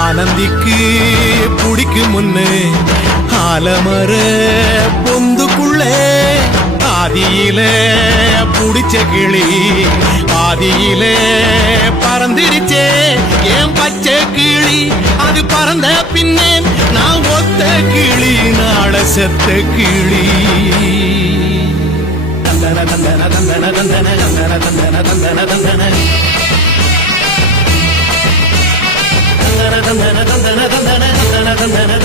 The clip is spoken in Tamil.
ஆனந்திக்கு புடிக்கும் முன்னு ஆலமர பொந்துக்குள்ள ஆதியில புடிச்ச கிளி ஆதியில பறந்திருச்சே ஏன் பச்சை கிளி அது பறந்த பின்னே நான் ஒத்த கிளி நாள செத்த கிளி தந்தன தந்தன தந்தன தந்தன தந்தன தந்தன தந்தன தந்தன தந்தன தந்தன தந்தன தந்தன தந்தன